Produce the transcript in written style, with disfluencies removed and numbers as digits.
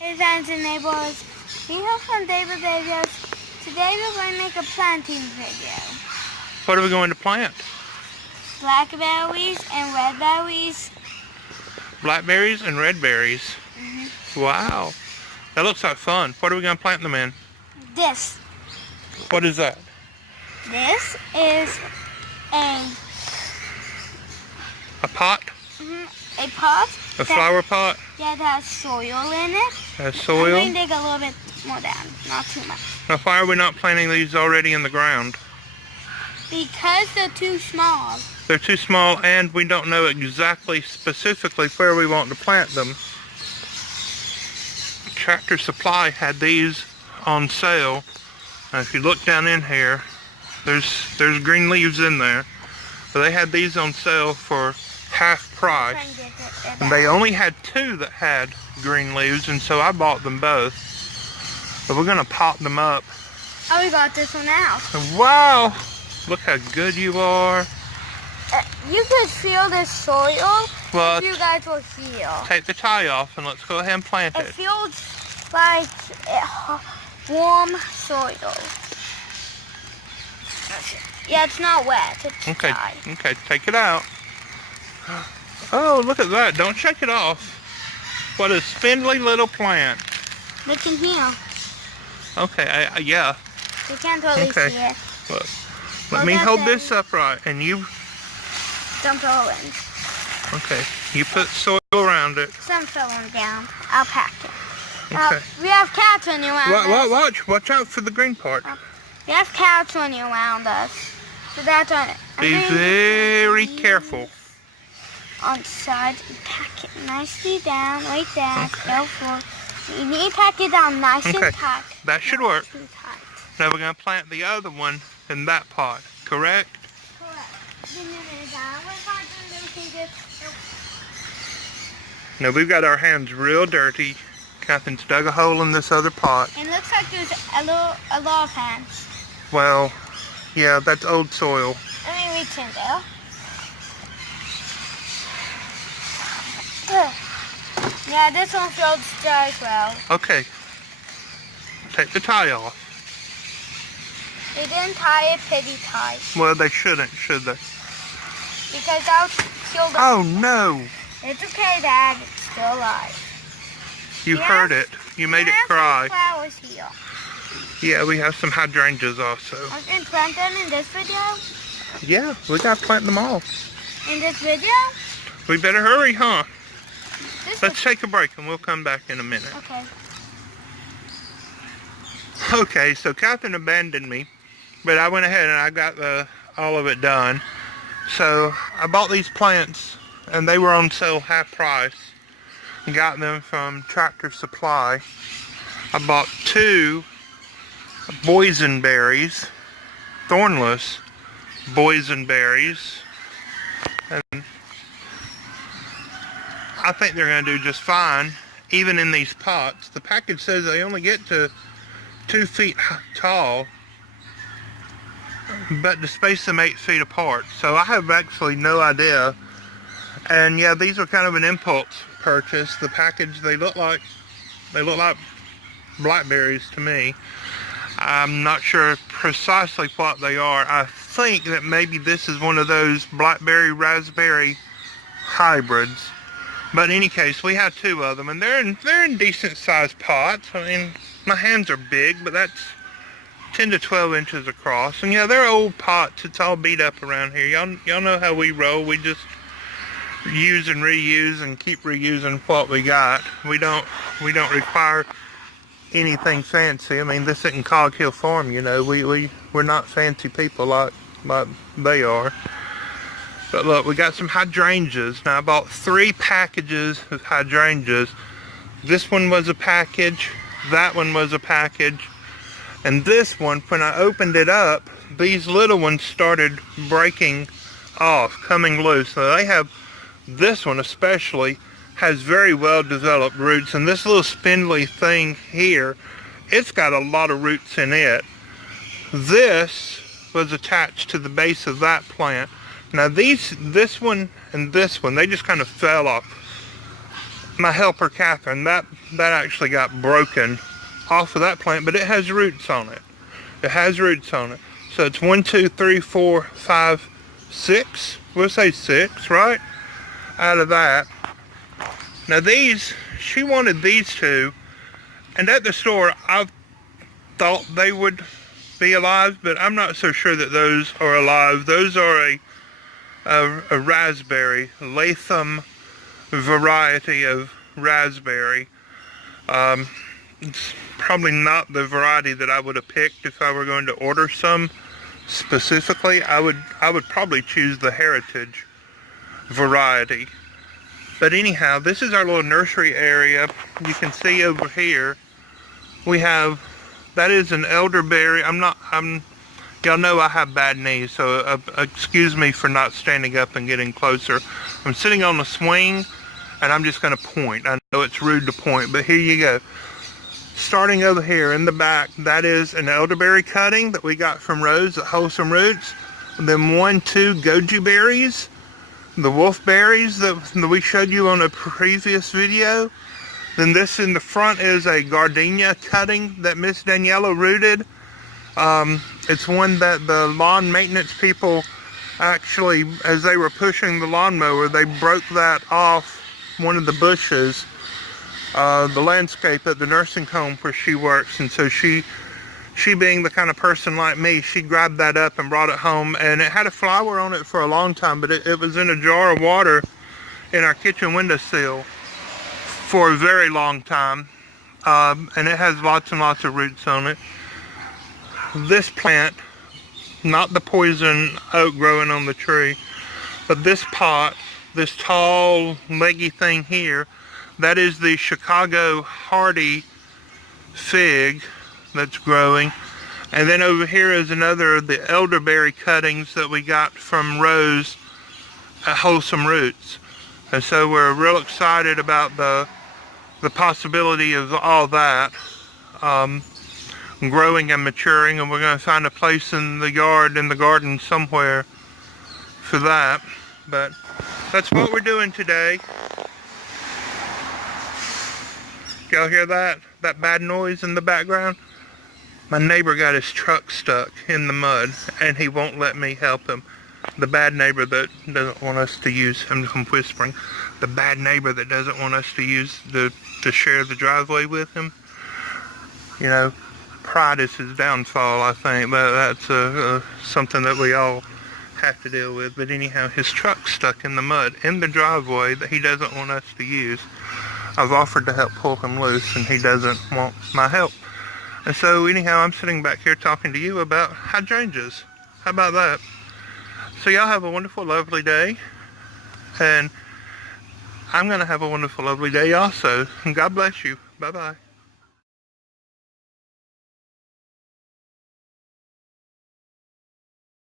Hey friends and neighbors, we have some David videos. Today we're going to make a planting video. What are we going to plant? Blackberries and red berries. Blackberries and red berries. Wow. That looks like fun. What are we going to plant them in? This. What is that? This is a pot? A pot. A flower pot? Yeah, that has soil in it. Has soil? I'm going to dig a little bit more down, not too much. Now why are we not planting these already in the ground? Because they're too small. They're too small and we don't know exactly specifically where we want to plant them. Tractor Supply had these on sale. Now if you look down in here, there's green leaves in there. But they had these on sale for half price. And they only had two that had green leaves, and so I bought them both. But we're gonna pot them up. Oh, we got this one out. Wow! Look how good you are. You could feel the soil Well, if you guys will feel. take the tie off and let's go ahead and plant It it. feels like warm soil. Yeah, it's not wet. It's Okay, dry. okay, take it out. Oh, look at that. Don't shake it off. What a spindly little plant. Look in here. Okay, yeah. You can't totally Okay. see it. Look. Let me hold this upright and you, Dump it all in. okay, you put soil around it. Some filling down. I'll pack it. Okay. We have cats running around us. Watch out for the green part. We have cats running around us. So that's on it. Be very careful. On the side, and pack it nicely down, like that. Okay. Careful. You need to pack it down nice Okay, and tight. that should Not work. too tight. Now we're going to plant the other one in that pot, correct? Now we've got our hands real dirty. Catherine's dug a hole in this other pot. It looks like there's a lot of hands. Well, yeah, that's old soil. Let me reach in there. Yeah, this one feels dry as well. Okay, take the tie off. They didn't tie it pretty tight Well, they shouldn't, should they? because that would kill the. Oh no, It's okay, Dad. It's still alive. you We heard have- it. You made We it have cry. some flowers here. Yeah, we have some hydrangeas also. I was going to plant them in this video. Yeah, we got to plant them all. In this video. We better hurry, huh? This Let's take a break and we'll come back in a minute. Okay. Okay, so Catherine abandoned me, but I went ahead and I got all of it done. So I bought these plants and they were on sale half price. Got them from Tractor Supply. I bought two boysenberries, thornless boysenberries, and I think they're going to do just fine, even in these pots. The package says they only get to 2 feet tall, but to space them 8 feet apart. So I have actually no idea. And yeah, these are kind of an impulse purchase. The package, they look like blackberries to me. I'm not sure precisely what they are. I think that maybe this is one of those blackberry raspberry hybrids. But in any case, we have two of them, and they're in decent sized pots. I mean, my hands are big, but that's 10 to 12 inches across. And yeah, they're old pots. It's all beat up around here. Y'all know how we roll. We just use and reuse and keep reusing what we got. We don't require anything fancy. I mean, this isn't Cog Hill Farm, you know. We're not fancy people like they are. But look, we got some hydrangeas. Now I bought 3 packages of hydrangeas. This one was a package, that one was a package, and this one, when I opened it up, these little ones started breaking off, coming loose. So they have, this one especially, has very well developed roots, and this little spindly thing here, it's got a lot of roots in it. This was attached to the base of that plant. Now this one and this one, they just kind of fell off my helper Catherine, that actually got broken off of that plant, but it has roots on it. It has roots on it. So it's 1, 2, 3, 4, 5, 6. We'll say 6, right? Out of that. Now these, she wanted these two, and at the store I thought they would be alive, but I'm not so sure that those are alive. Those are a raspberry, Latham variety of raspberry. It's probably not the variety that I would have picked if I were going to order some specifically. I would probably choose the heritage variety. But anyhow, this is our little nursery area. You can see over here we have, that is an elderberry. Y'all know I have bad knees, so excuse me for not standing up and getting closer. I'm sitting on a swing and I'm just going to point. I know it's rude to point, but here you go. Starting over here in the back, that is an elderberry cutting that we got from Rose at Wholesome Roots. And then 1, 2 goji berries, the wolf berries that we showed you on a previous video. Then this in the front is a Gardenia cutting that Miss Daniela rooted. It's one that the lawn maintenance people actually, as they were pushing the lawnmower, they broke that off one of the bushes, the landscape at the nursing home where she works, and so she being the kind of person like me, she grabbed that up and brought it home, and it had a flower on it for a long time, but it was in a jar of water in our kitchen windowsill for a very long time, and it has lots and lots of roots on it. This plant, not the poison oak growing on the tree, but this pot, this tall leggy thing here, that is the Chicago hardy fig that's growing. And then over here is another of the elderberry cuttings that we got from Rose at Wholesome Roots. And so we're real excited about the possibility of all that growing and maturing, and we're going to find a place in the yard, in the garden somewhere for that. But that's what we're doing today. Y'all hear that? That bad noise in the background? My neighbor got his truck stuck in the mud and he won't let me help him. The bad neighbor that doesn't want us to use, I'm whispering, the bad neighbor that doesn't want us to use to share the driveway with him. You know, pride is his downfall, I think. But that's something that we all have to deal with. But anyhow, his truck's stuck in the mud in the driveway that he doesn't want us to use. I've offered to help pull him loose and he doesn't want my help. And so anyhow, I'm sitting back here talking to you about hydrangeas. How about that? So y'all have a wonderful, lovely day. And I'm going to have a wonderful, lovely day also. And God bless you. Bye-bye.